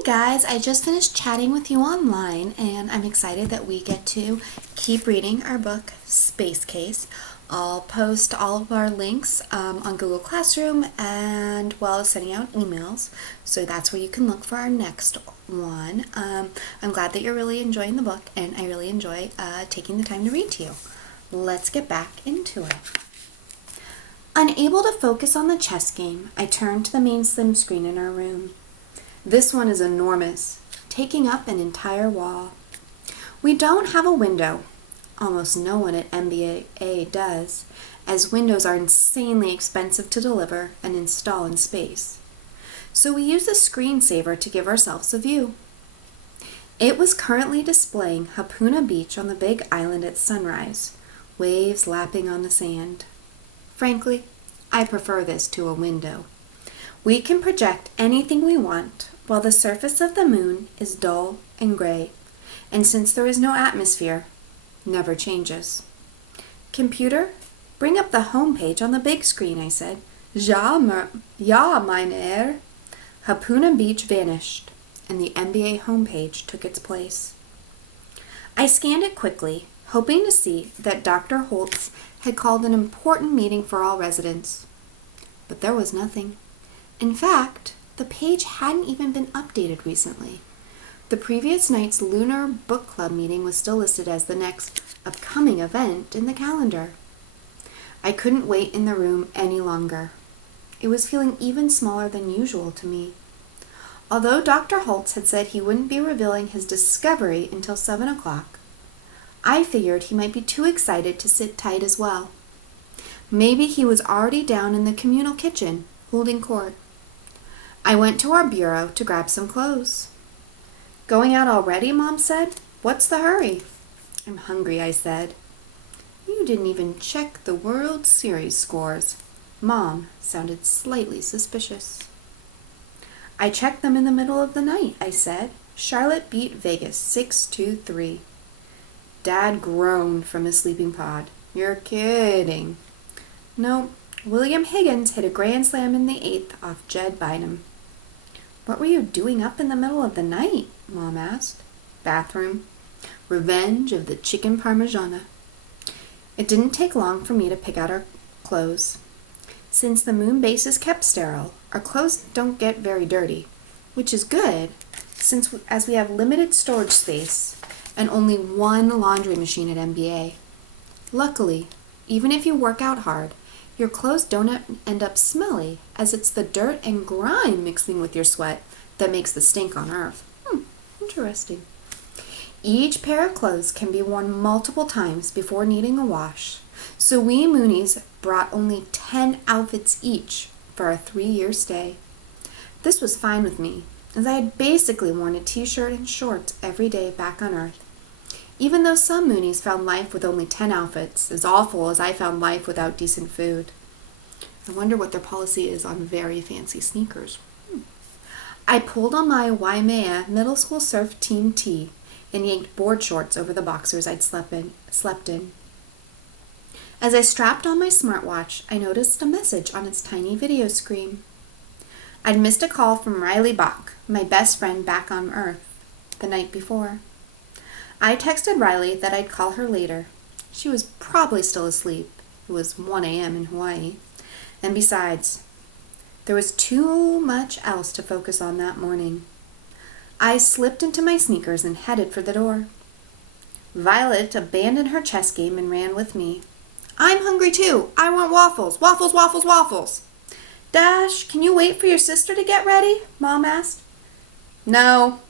Hey guys, I just finished chatting with you online and I'm excited that we get to keep reading our book, Space Case. I'll post all of our links on Google Classroom and well as sending out emails. So that's where you can look for our next one. I'm glad that you're really enjoying the book and I really enjoy taking the time to read to you. Let's get back into it. Unable to focus on the chess game, I turned to the main slim screen in our room. This one is enormous, taking up an entire wall. We don't have a window. Almost no one at MBA does, as windows are insanely expensive to deliver and install in space. So we use a screensaver to give ourselves a view. It was currently displaying Hapuna Beach on the big island at sunrise, waves lapping on the sand. Frankly, I prefer this to a window. We can project anything we want, while the surface of the moon is dull and gray, and since there is no atmosphere, never changes. Computer, bring up the home page on the big screen, I said. Ja, mein Herr. Hapuna Beach vanished, and the MBA homepage took its place. I scanned it quickly, hoping to see that Dr. Holtz had called an important meeting for all residents. But there was nothing. In fact, the page hadn't even been updated recently. The previous night's Lunar Book Club meeting was still listed as the next upcoming event in the calendar. I couldn't wait in the room any longer. It was feeling even smaller than usual to me. Although Dr. Holtz had said he wouldn't be revealing his discovery until 7 o'clock, I figured he might be too excited to sit tight as well. Maybe he was already down in the communal kitchen, holding court. I went to our bureau to grab some clothes. Going out already, Mom said. What's the hurry? I'm hungry, I said. You didn't even check the World Series scores. Mom sounded slightly suspicious. I checked them in the middle of the night, I said. Charlotte beat Vegas 6-3. Dad groaned from his sleeping pod. You're kidding. No, William Higgins hit a grand slam in the 8th off Jed Bynum. What were you doing up in the middle of the night? Mom asked. Bathroom. Revenge of the chicken parmigiana. It didn't take long for me to pick out our clothes. Since the moon base is kept sterile, our clothes don't get very dirty, which is good as we have limited storage space and only one laundry machine at MBA. Luckily, even if you work out hard, your clothes don't end up smelly, as it's the dirt and grime mixing with your sweat that makes the stink on Earth. Interesting. Each pair of clothes can be worn multiple times before needing a wash, so we Moonies brought only 10 outfits each for our 3-year stay. This was fine with me, as I had basically worn a t-shirt and shorts every day back on Earth. Even though some Moonies found life with only 10 outfits, as awful as I found life without decent food. I wonder what their policy is on very fancy sneakers. I pulled on my Waimea middle school surf team tee and yanked board shorts over the boxers I'd slept in. As I strapped on my smartwatch, I noticed a message on its tiny video screen. I'd missed a call from Riley Bach, my best friend back on Earth, the night before. I texted Riley that I'd call her later. She was probably still asleep. It was 1 a.m. in Hawaii. And besides, there was too much else to focus on that morning. I slipped into my sneakers and headed for the door. Violet abandoned her chess game and ran with me. I'm hungry too. I want waffles. Waffles, waffles, waffles. Dash, can you wait for your sister to get ready? Mom asked. No.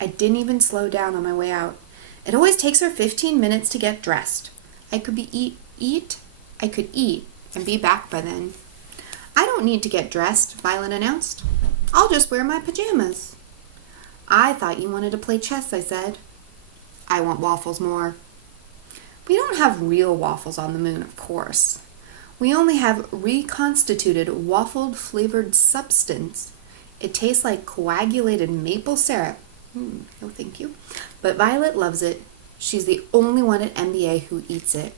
I didn't even slow down on my way out. It always takes her 15 minutes to get dressed. I could eat and be back by then. I don't need to get dressed, Violet announced. I'll just wear my pajamas. I thought you wanted to play chess, I said. I want waffles more. We don't have real waffles on the moon, of course. We only have reconstituted waffled flavored substance. It tastes like coagulated maple syrup. No thank you. But Violet loves it. She's the only one at MBA who eats it.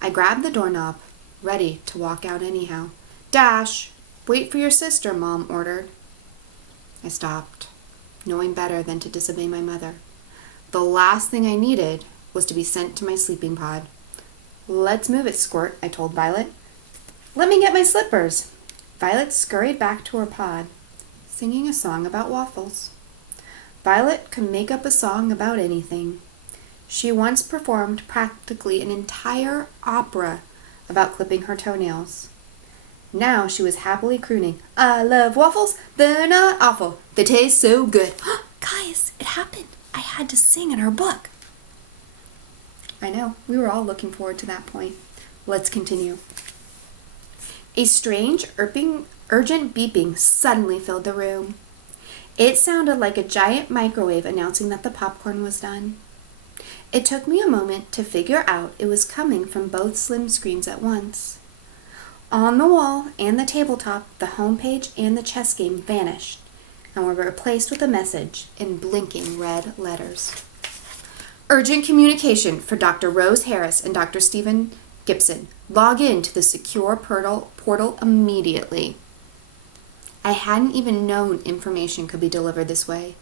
I grabbed the doorknob, ready to walk out anyhow. Dash, wait for your sister, Mom ordered. I stopped. knowing better than to disobey my mother. The last thing I needed was to be sent to my sleeping pod. "Let's move it, Squirt," I told Violet. "Let me get my slippers." Violet scurried back to her pod, singing a song about waffles. Violet could make up a song about anything. She once performed practically an entire opera about clipping her toenails. Now she was happily crooning, "I love waffles, they're not awful, they taste so good." Guys, it happened. I had to sing in her book. I know, we were all looking forward to that point. Let's continue. A strange, urgent beeping suddenly filled the room. It sounded like a giant microwave announcing that the popcorn was done. It took me a moment to figure out it was coming from both slim screens at once. On the wall and the tabletop, the homepage and the chess game vanished and were replaced with a message in blinking red letters. "Urgent communication for Dr. Rose Harris and Dr. Stephen Gibson. Log in to the secure portal immediately." I hadn't even known information could be delivered this way.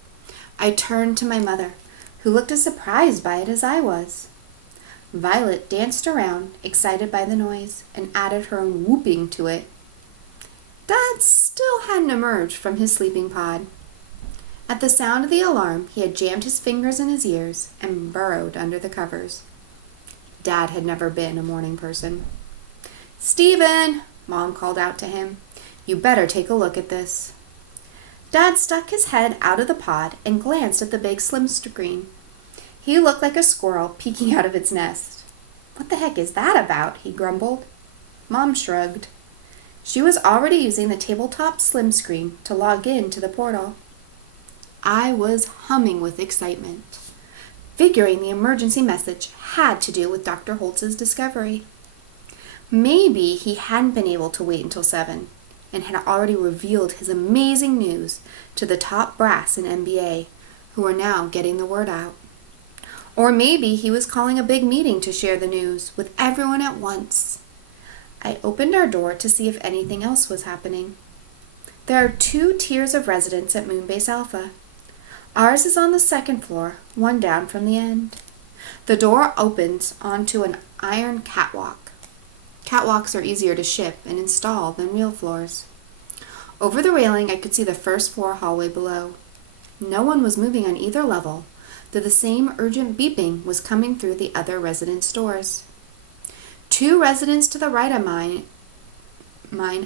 I turned to my mother, who looked as surprised by it as I was. Violet danced around, excited by the noise, and added her own whooping to it. Dad still hadn't emerged from his sleeping pod. At the sound of the alarm, he had jammed his fingers in his ears and burrowed under the covers. Dad had never been a morning person. "Stephen," Mom called out to him, "you better take a look at this." Dad stuck his head out of the pod and glanced at the big slim screen. He looked like a squirrel peeking out of its nest. "What the heck is that about?" he grumbled. Mom shrugged. She was already using the tabletop slim screen to log in to the portal. I was humming with excitement, figuring the emergency message had to do with Dr. Holtz's discovery. Maybe he hadn't been able to wait until 7 and had already revealed his amazing news to the top brass in MBA, who were now getting the word out. Or maybe he was calling a big meeting to share the news with everyone at once. I opened our door to see if anything else was happening. There are 2 tiers of residents at Moonbase Alpha. Ours is on the 2nd floor, one down from the end. The door opens onto an iron catwalk. Catwalks are easier to ship and install than real floors. Over the railing, I could see the 1st floor hallway below. No one was moving on either level, though the same urgent beeping was coming through the other residents' doors. 2 residents to the right of mine,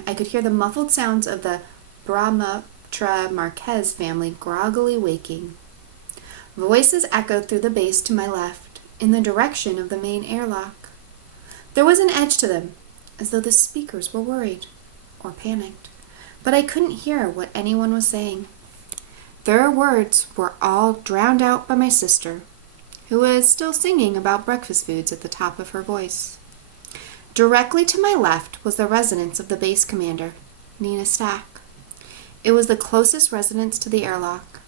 I could hear the muffled sounds of the Brahmatra Marquez family groggily waking. Voices echoed through the base to my left, in the direction of the main airlock. There was an edge to them, as though the speakers were worried or panicked, but I couldn't hear what anyone was saying. Their words were all drowned out by my sister, who was still singing about breakfast foods at the top of her voice. Directly to my left was the residence of the base commander, Nina Stack. It was the closest residence to the airlock.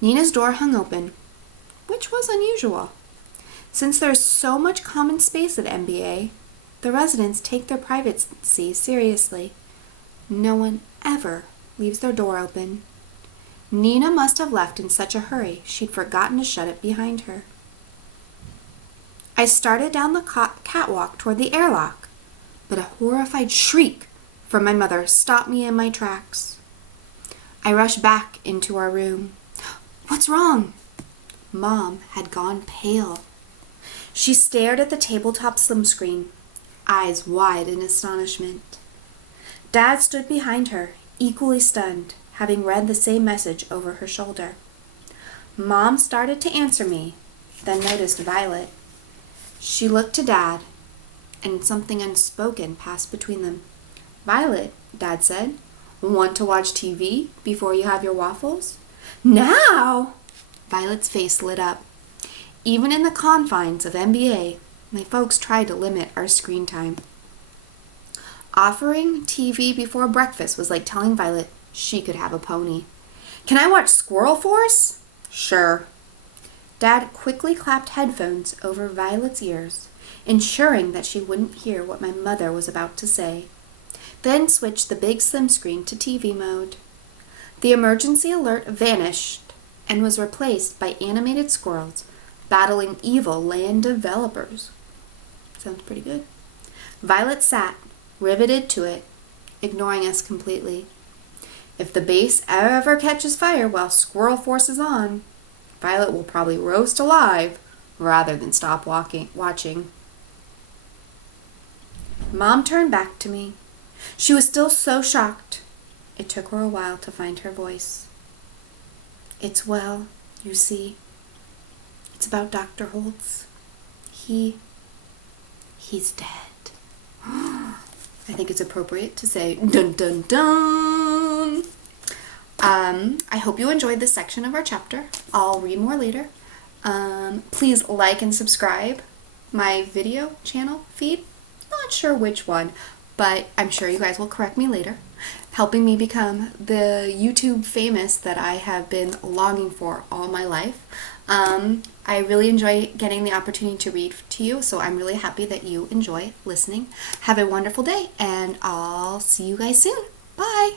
Nina's door hung open, which was unusual. Since there is so much common space at MBA, the residents take their privacy seriously. No one ever leaves their door open. Nina must have left in such a hurry she'd forgotten to shut it behind her. I started down the catwalk toward the airlock, but a horrified shriek from my mother stopped me in my tracks. I rushed back into our room. "What's wrong?" Mom had gone pale. She stared at the tabletop slim screen, eyes wide in astonishment. Dad stood behind her, equally stunned, having read the same message over her shoulder. Mom started to answer me, then noticed Violet. She looked to Dad, and something unspoken passed between them. "Violet," Dad said, "want to watch TV before you have your waffles?" "Now!" Violet's face lit up. Even in the confines of MBA, my folks tried to limit our screen time. Offering TV before breakfast was like telling Violet she could have a pony. "Can I watch Squirrel Force?" "Sure." Dad quickly clapped headphones over Violet's ears, ensuring that she wouldn't hear what my mother was about to say, then switched the big slim screen to TV mode. The emergency alert vanished and was replaced by animated squirrels battling evil land developers. Sounds pretty good. Violet sat, riveted to it, ignoring us completely. If the base ever catches fire while Squirrel Force is on, Violet will probably roast alive rather than stop watching. Mom turned back to me. She was still so shocked. It took her a while to find her voice. It's well, you see. It's about Dr. Holtz. He's dead. I think it's appropriate to say dun dun dun. I hope you enjoyed this section of our chapter. I'll read more later. Please like and subscribe my video channel feed. Not sure which one, but I'm sure you guys will correct me later, helping me become the YouTube famous that I have been longing for all my life. I really enjoy getting the opportunity to read to you, so I'm really happy that you enjoy listening. Have a wonderful day, and I'll see you guys soon. Bye!